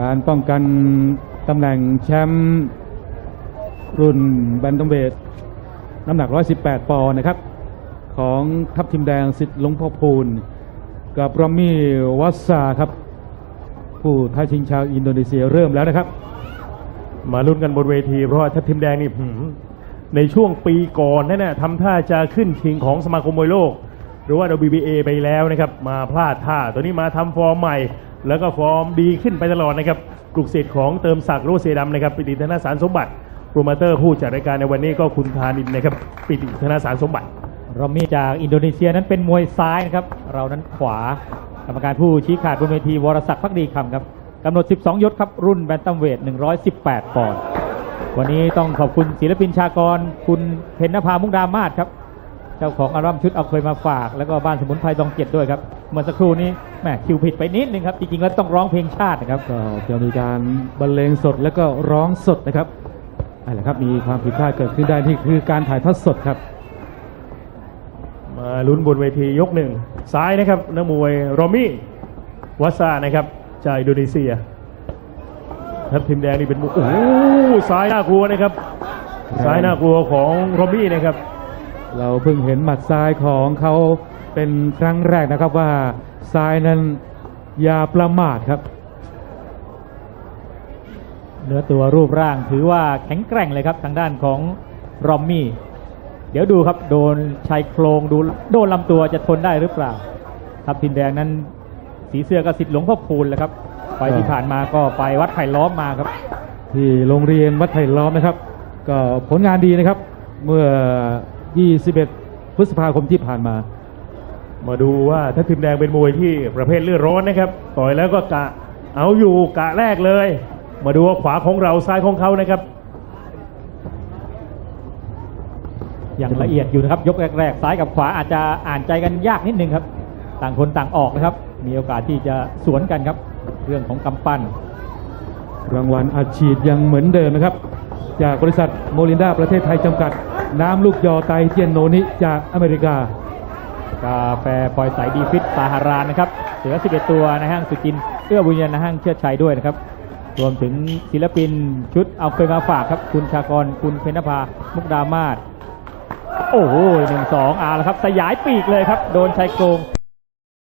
การป้องกันตำแหน่งแชมป์รุ่นแบนตัมเวทน้ำหนัก 118 ปอนด์นะครับ ของทัพทีมแดงสิทธิ์หลวงพ่อพูน กับรอมมี่วัสซาครับ ผู้ท้าชิงชาวอินโดนีเซียเริ่มแล้วนะครับ มาลุ้นกันบนเวที เพราะว่าทัพทีมแดงนี่หืมในช่วงปีก่อนนั่นนะทำท่าจะขึ้นชิงของสมาคมมวยโลก หรือว่า WBA ไปแล้วนะครับ มาพลาดท่าตัวนี้มาทำฟอร์มใหม่ แล้วก็ฟอร์มดีขึ้นไปตลอดนะครับกลุกศิษย์ของเติมศักดิ์โรเซดำนะครับปิติธนสารสมบัติโปรโมเตอร์ผู้จัดรายการในวันนี้ก็คุณธานินนะครับปิติธนสารสมบัติเรอมมี่จากอินโดนีเซียนั้นเป็นมวยซ้ายนะครับเรานั้นขวากรรมการผู้ชี้ขาดบนเวทีวรศักดิ์พักดีคำครับกำหนด 12 ยศครับ รุ่นแบนตัมเวท 118 ปอนด์ วันนี้ต้องขอบคุณศิลปินชากร คุณเพ็ญนภา มุกดามาศครับ จ้าของอัลบั้มชุดเอาเคยมาฝาก แล้วก็บ้านสมุนไพรตองเจ็ดด้วยครับ เมื่อสักครู่นี้แหมคิวผิดไปนิดนึงครับ จริงๆแล้วต้องร้องเพลงชาตินะครับ ก็จะมีการบรรเลงสดแล้วก็ร้องสดนะครับอะไรครับ มีความผิดพลาดเกิดขึ้นได้นี่คือการถ่ายทอดสดครับ มาลุ้นบนเวทียกหนึ่งซ้ายนะครับนักมวยรอมมี่วัสซานะครับจากอินโดนีเซียทัพทีมแดงนี่เป็นมุกโอ้โหซ้ายน่ากลัวนะครับซ้ายน่ากลัวของรอมมี่นะครับ เราเพิ่งเห็นหมัดซ้ายของเขาเป็นครั้งแรกนะครับว่าซ้ายนั้นอย่าประมาทครับเนื้อตัวรูปร่างถือว่าแข็งแกร่งเลยครับทางด้านของรอมมี่ เดี๋ยวดูครับโดนชายโครงดูโดนลำตัวจะทนได้หรือเปล่าทัพทินแดงนั้นสีเสื้อกสิทธิ์หลวงพ่อพูนแหละครับไปที่ผ่านมาก็ไปวัดไผ่ล้อมมาครับ ที่โรงเรียนวัดไผ่ล้อมนะครับ ก็ผลงานดีนะครับ เมื่อ 21 พฤษภาคมที่ผ่านมา มาดูว่าทัพทีมแดงเป็นมวยที่ประเภทเลือดร้อนนะครับ ต่อยแล้วก็กะเอาอยู่กะแรกเลย มาดูว่าขวาของเราซ้ายของเขานะครับ อย่างละเอียดอยู่นะครับ ยกแรกๆซ้ายกับขวาอาจจะอ่านใจกันยากนิดนึงครับ ต่างคนต่างออกนะครับ มีโอกาสที่จะสวนกันครับ เรื่องของกำปั้นรางวัลอัดฉีดยังเหมือนเดิมนะครับ จากบริษัทโมลินดาประเทศไทยจำกัด น้ำลูกยอไตเจียนโนนิจากอเมริกากาแฟปอยใสดีฟิตสาหารานนะครับเสือ 11 ตัวในห้างสุจิน เอื้อบุญญาณในห้างเชิดชัยด้วยนะครับ รวมถึงศิลปินชุดเอาเคยมาฝากครับ คุณชากร คุณเพนภา มุกดามาศ โอ้โหหนึ่งสองอาแล้วครับ สยายปีกเลยครับ โดนชายโครง